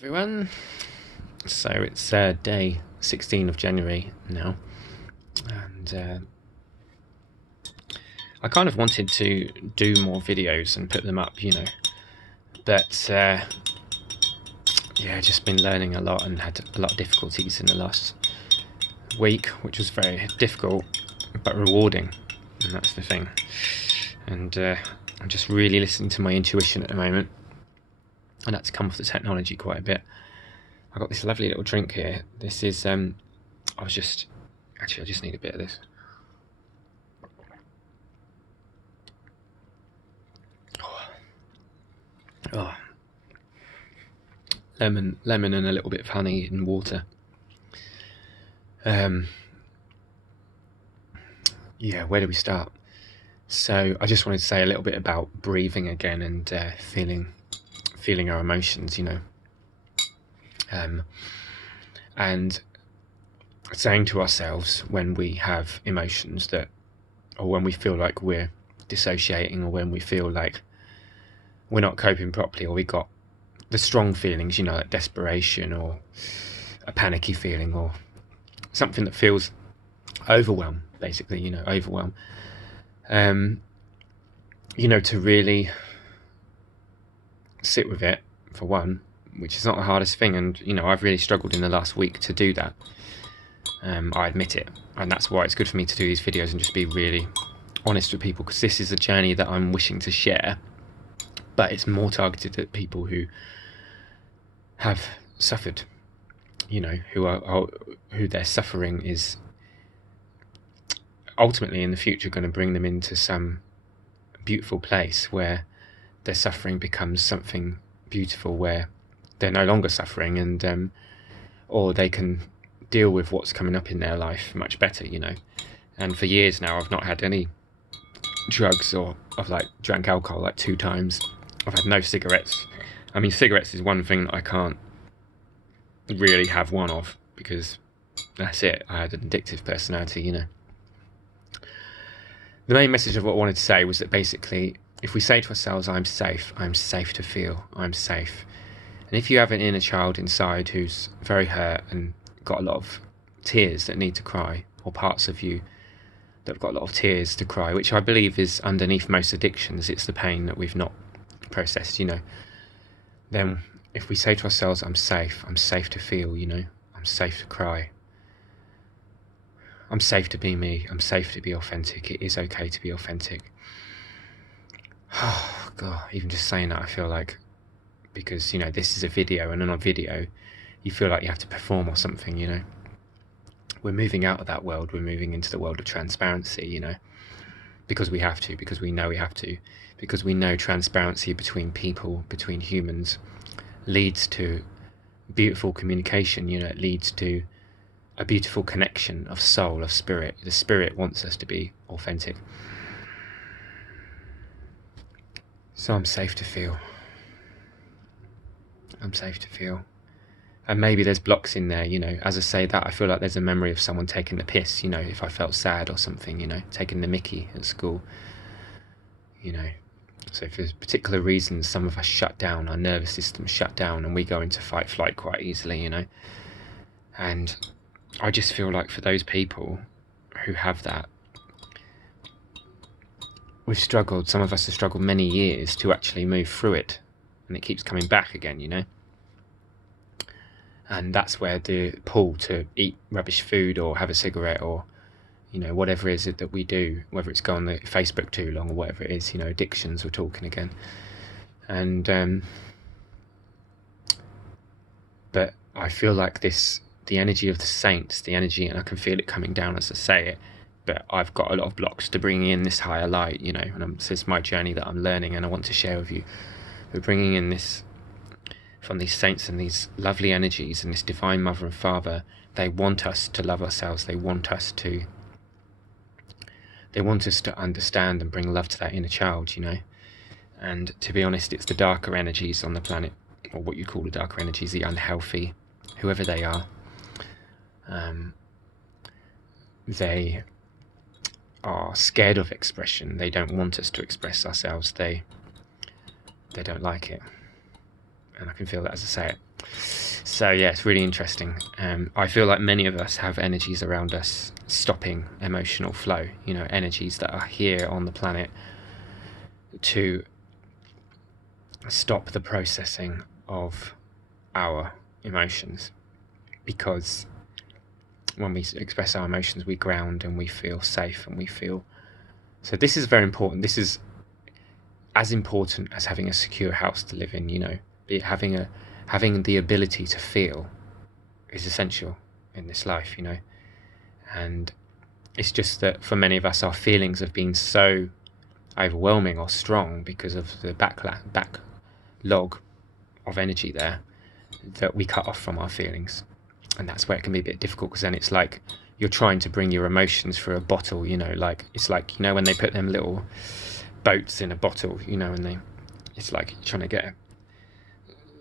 Everyone. So it's day 16 of January now, and I kind of wanted to do more videos and put them up, but yeah, just been learning a lot and had a lot of difficulties in the last week, which was very difficult but rewarding, and that's the thing. And I'm just really listening to my intuition at the moment, and that's come off the technology quite a bit. I got this lovely little drink here. This is I just need a bit of this. Oh, lemon and a little bit of honey and water. Yeah, where do we start? So I just wanted to say a little bit about breathing again and feeling our emotions, and saying to ourselves when we have emotions or when we feel like we're dissociating, or when we feel like we're not coping properly, or we got the strong feelings, like desperation or a panicky feeling, or something that feels overwhelm, basically, overwhelm. To really sit with it, for one, which is not the hardest thing. And, I've really struggled in the last week to do that. I admit it. And that's why it's good for me to do these videos and just be really honest with people, because this is a journey that I'm wishing to share, but it's more targeted at people who have suffered, who their suffering is ultimately in the future going to bring them into some beautiful place where their suffering becomes something beautiful, where they're no longer suffering, and or they can deal with what's coming up in their life much better, And for years now, I've not had any drugs, or I've drank alcohol 2 times. I've had no cigarettes. I mean, cigarettes is one thing that I can't really have one of, because that's it. I had an addictive personality, The main message of what I wanted to say was that basically, if we say to ourselves, I'm safe to feel, I'm safe. And if you have an inner child inside who's very hurt and got a lot of tears that need to cry, or parts of you that have got a lot of tears to cry, which I believe is underneath most addictions, it's the pain that we've not processed, then if we say to ourselves, I'm safe to feel, I'm safe to cry, I'm safe to be me, I'm safe to be authentic, it is okay to be authentic. Oh God, even just saying that, I feel like, because, this is a video, and on a video, you feel like you have to perform or something, We're moving out of that world, we're moving into the world of transparency, because we have to, because we know we have to, because we know transparency between people, between humans, leads to beautiful communication, it leads to a beautiful connection of soul, of spirit. The spirit wants us to be authentic. So I'm safe to feel. I'm safe to feel. And maybe there's blocks in there, as I say that, I feel like there's a memory of someone taking the piss, if I felt sad or something, taking the mickey at school, So for particular reasons, some of us shut down, our nervous system shut down, and we go into fight flight quite easily, And I just feel like for those people who have that, some of us have struggled many years to actually move through it, and it keeps coming back again, And that's where the pull to eat rubbish food or have a cigarette, or whatever it is that we do, whether it's go on the Facebook too long or whatever it is, addictions, we're talking again. And but I feel like the energy of the saints, and I can feel it coming down as I say it, but I've got a lot of blocks to bring in this higher light, and this is my journey that I'm learning and I want to share with you. We're bringing in this from these saints and these lovely energies and this divine mother and father. They want us to love ourselves. They want us to understand and bring love to that inner child, And to be honest, it's the darker energies on the planet, or what you call the darker energies, the unhealthy, whoever they are. They are scared of expression. They don't want us to express ourselves. They don't like it. and I can feel that as I say it. So yeah, it's really interesting. I feel like many of us have energies around us stopping emotional flow, energies that are here on the planet to stop the processing of our emotions, because when we express our emotions, we ground and we feel safe and we feel. So this is very important. This is as important as having a secure house to live in. Having the ability to feel is essential in this life. And it's just that for many of us, our feelings have been so overwhelming or strong because of the backlog of energy there, that we cut off from our feelings. And that's where it can be a bit difficult, because then it's like you're trying to bring your emotions through a bottle, it's like when they put them little boats in a bottle, and it's like you're trying to get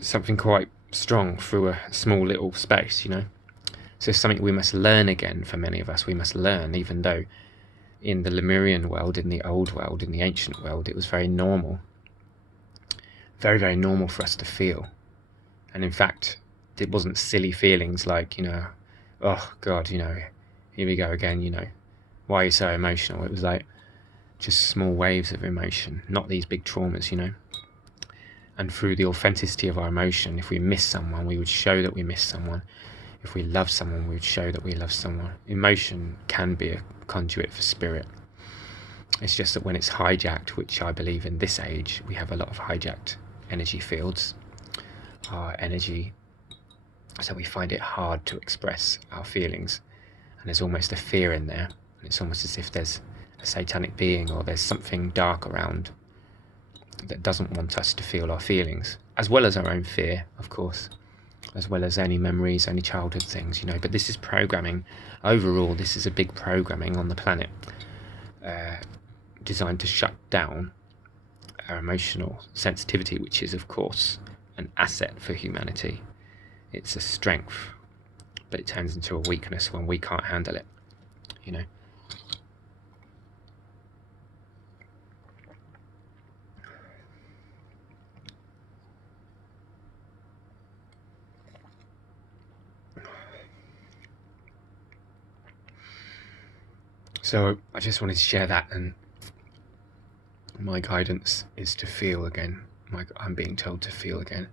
something quite strong through a small little space. So it's something we must learn again. For many of us, we must learn, even though in the Lemurian world, in the old world, in the ancient world, it was very normal, very, very normal for us to feel. And in fact, it wasn't silly feelings like, oh God, here we go again, why are you so emotional? It was like just small waves of emotion, not these big traumas. And through the authenticity of our emotion, if we miss someone, we would show that we miss someone. If we love someone, we would show that we love someone. Emotion can be a conduit for spirit. It's just that when it's hijacked, which I believe in this age, we have a lot of hijacked energy fields, our energy, so we find it hard to express our feelings, and there's almost a fear in there, and it's almost as if there's a satanic being or there's something dark around that doesn't want us to feel our feelings, as well as our own fear, of course, as well as any memories, any childhood things, but this is programming. Overall, this is a big programming on the planet, designed to shut down our emotional sensitivity, which is, of course, an asset for humanity. It's a strength, but it turns into a weakness when we can't handle it, So I just wanted to share that, and my guidance is to feel again. I'm being told to feel again.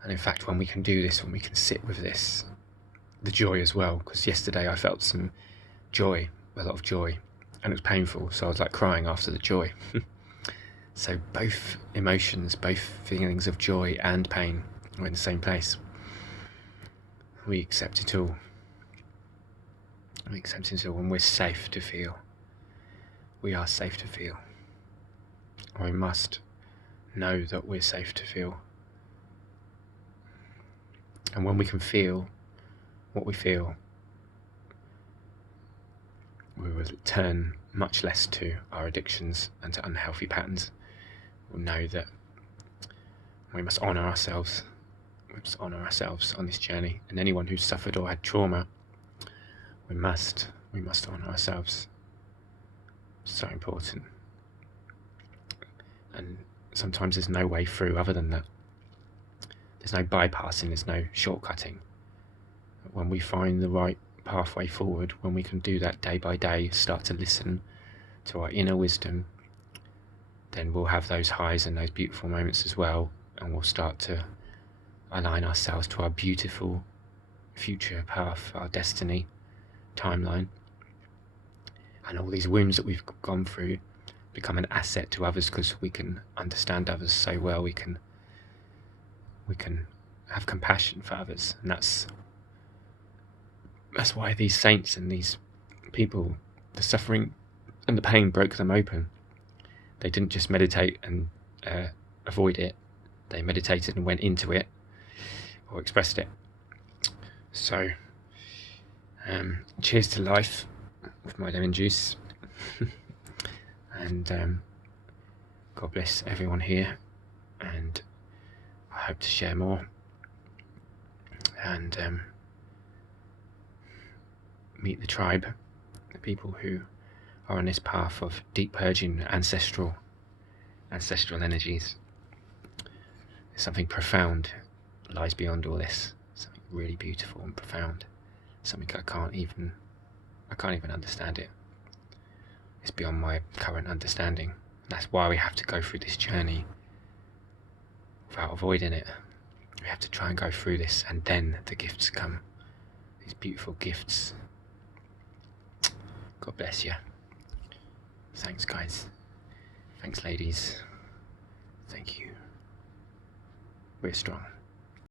And in fact, when we can do this, when we can sit with this, the joy as well, because yesterday I felt some joy, a lot of joy, and it was painful, so I was like crying after the joy. So both emotions, both feelings of joy and pain are in the same place. We accept it all. We accept it all when we're safe to feel. We are safe to feel. We must know that we're safe to feel. And when we can feel what we feel, we will turn much less to our addictions and to unhealthy patterns. We'll know that we must honour ourselves. We must honour ourselves on this journey. And anyone who's suffered or had trauma, we must honour ourselves. So important. And sometimes there's no way through other than that. There's no bypassing, there's no shortcutting. When we find the right pathway forward, when we can do that day by day, start to listen to our inner wisdom, then we'll have those highs and those beautiful moments as well, and we'll start to align ourselves to our beautiful future path, our destiny, timeline. And all these wounds that we've gone through become an asset to others, because we can understand others so well, we can have compassion for others. And that's why these saints and these people, the suffering and the pain broke them open. They didn't just meditate and avoid it. They meditated and went into it, or expressed it. So cheers to life with my lemon juice. And God bless everyone here, and I hope to share more and meet the tribe, the people who are on this path of deep purging ancestral energies. something profound lies beyond all this. Something really beautiful and profound. Something I can't even understand it. It's beyond my current understanding. That's why we have to go through this journey without avoiding it. We have to try and go through this, and then the gifts come. These beautiful gifts. God bless you. Thanks, guys. Thanks, ladies. Thank you. We're strong.